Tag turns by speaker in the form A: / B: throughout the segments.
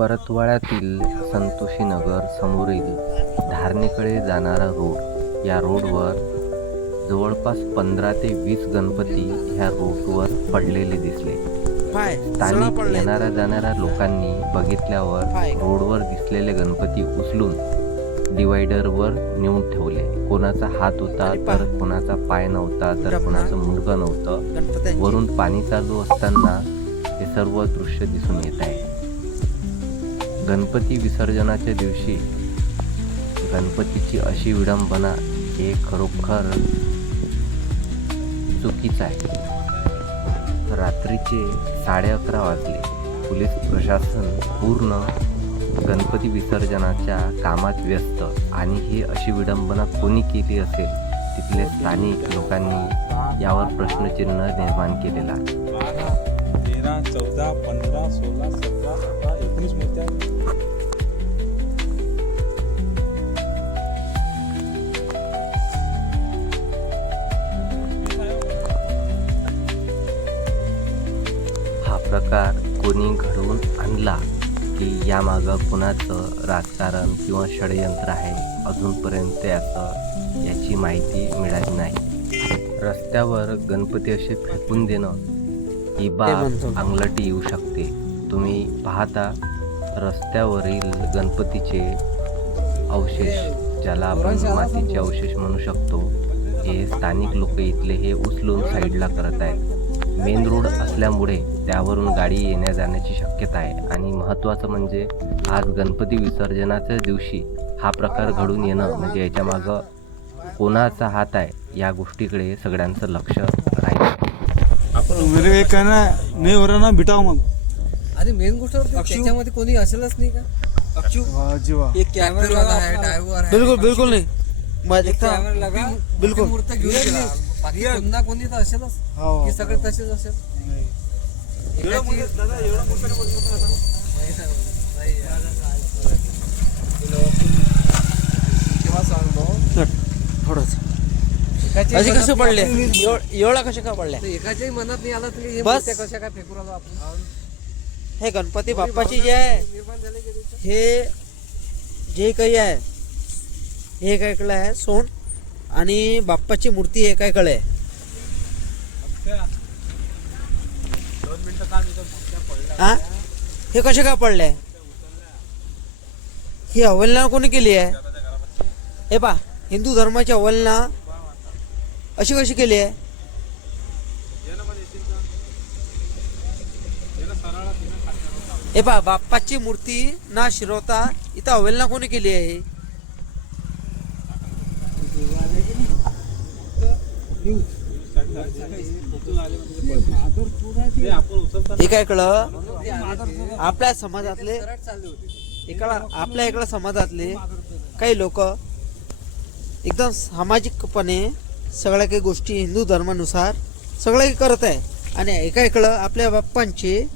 A: परतवाड्यातील संतोषीनगर समोरील धारणेकडे जाणारा रोड. या रोडवर जवळपास पंधरा ते वीस गणपती ह्या रोडवर पडलेले दिसले. स्थानिक येणाऱ्या जाणाऱ्या लोकांनी बघितल्यावर. रोडवर दिसलेले गणपती उचलून डिवायडरवर नेऊन ठेवले. कोणाचा हात होता. तर कोणाचा पाय नव्हता तर. कोणाचं मुंडकं नव्हतं. वरून पाणी चालू असताना हे सर्व दृश्य दिसून येत आहे. गणपती विसर्जनाच्या दिवशी गणपतीची अशी विडंबना हे खरोखर चुकीचं आहे रात्रीचे साडे अकरा वाजले पोलीस प्रशासन पूर्ण गणपती विसर्जनाच्या कामात व्यस्त आणि ही अशी विडंबना कोणी केली असेल तिथले स्थानिक लोकांनी यावर प्रश्नचिन्ह निर्माण केलेला आहे.
B: तेरा चौदा पंधरा सोळा सतरा अठरा एकोणीस मूर्त्या
A: हा प्रकार कोणी घडवून आणला की यामागं कुणाचं राजकारण किंवा षडयंत्र आहे अजूनपर्यंत याचं याची माहिती मिळाली नाही. रस्त्यावर गणपती असे फेकून देणं ही बाब. अंगलटी येऊ शकते. तुम्ही पाहता रस्त्यावरील गणपतीचे अवशेष ज्याला आपण मातीचे अवशेष म्हणू शकतो. हे स्थानिक लोक इथले हे उचलून साईडला करत आहेत. मेन रोड असल्यामुळे त्यावरून गाडी येण्या जाण्याची शक्यता आहे. आणि महत्त्वाचं म्हणजे आज गणपती विसर्जनाच्या दिवशी हा प्रकार घडून येणं म्हणजे याच्या मागं कोणाचा हात आहे या गोष्टीकडे सगळ्यांचं लक्ष
C: मेरे को कहना है नहीं हो रहा ना बिठाओ मत
D: आणि मेन गोष्ट होती, त्याच्यामध्ये कोणी असेलच नाही का?
E: अक्षू.
C: वाह जी वाह
E: एक कॅमेरा
D: लगा आहे ड्रायव्हर आहे.
E: बिलकुल बिलकुल नाही. मग एक तर-
D: कॅमेरा लगा
E: बिलकुल.
D: ती मूर्त घेऊन गेला बाकी पुन्हा कोणी तर असेलच.
C: हो.
D: की सगळे तसेच असेल. एकाची- तेव्हा
E: असे कसे पडले? एवढ- कशा का पडल्या?
D: एकाच्याही मनात नाही आलं तरी हे
E: बस.
D: कशा काय फेकू राहिलो आपण?
E: हे. गणपती बाप्पाची जे आहे
D: निर्माण झाले की त्याचं?
E: हे जे काही आहे हे काय कळलं आहे सोन? आणि बाप्पाची मूर्ती हे काय कळे
B: पडल्या
E: हा? हे कसे काय पडले? ही अवहेलना कोणी केली आहे? हे पा हिंदू धर्माची अवहेलना अशी कशी केली आहे? हे पा बाप्पाची मूर्ती ना शिरवता इथं अवहेलना कोणी केली आहे? हे काय कळलं? आपल्या समाजातले
D: सरळ
E: इकडं आपल्या इकडं समाजातले काही लोक एकदम सामाजिकपणे सगळ्या काही गोष्टी हिंदू धर्मानुसार सगळं काही करत आहे. आणि एका इकडं आपल्या बाप्पांचे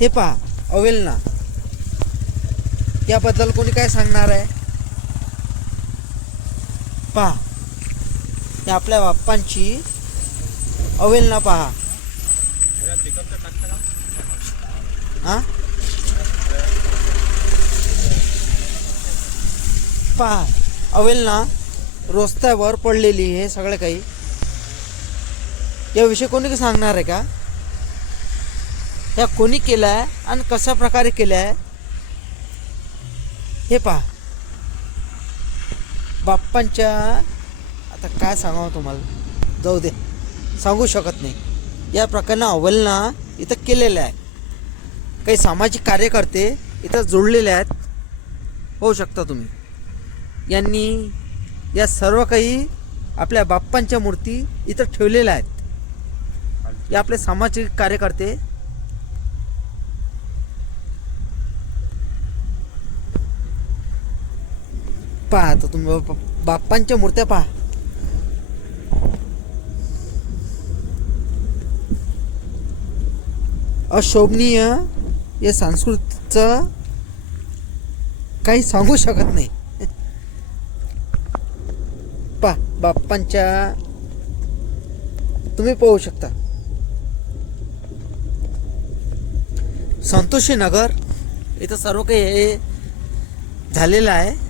E: हे पहा अवेलना याबद्दल कोणी काय सांगणार आहे? पहा या आपल्या बाप्पांची अवेलना पहा. हा? पहा अवेलना रस्त्यावर पडलेली हे सगळं काही. याविषयी कोणी काही सांगणार आहे का? या कोणी केलं आहे आणि कशा प्रकारे केलं आहे हे पहा. बाप्पांच्या आता काय सांगावं तुम्हाला? जाऊ दे. सांगू शकत नाही. या प्रकारनं अवलना इथं केलेलं आहे काही सामाजिक कार्यकर्ते इथं जोडलेले आहेत. होऊ शकता तुम्ही. यांनी या सर्व काही आपल्या बाप्पांच्या मूर्ती इथं ठेवलेल्या आहेत. हे आपले सामाजिक कार्यकर्ते. पहा आता तुम्ही बाप्पांच्या मूर्त्या पहा. अशोभनीय या संस्कृतीचं काही सांगू शकत नाही पा बाप्पांच्या तुम्ही पाहू शकता. संतोषी नगर इथं सर्व काही हे झालेलं आहे.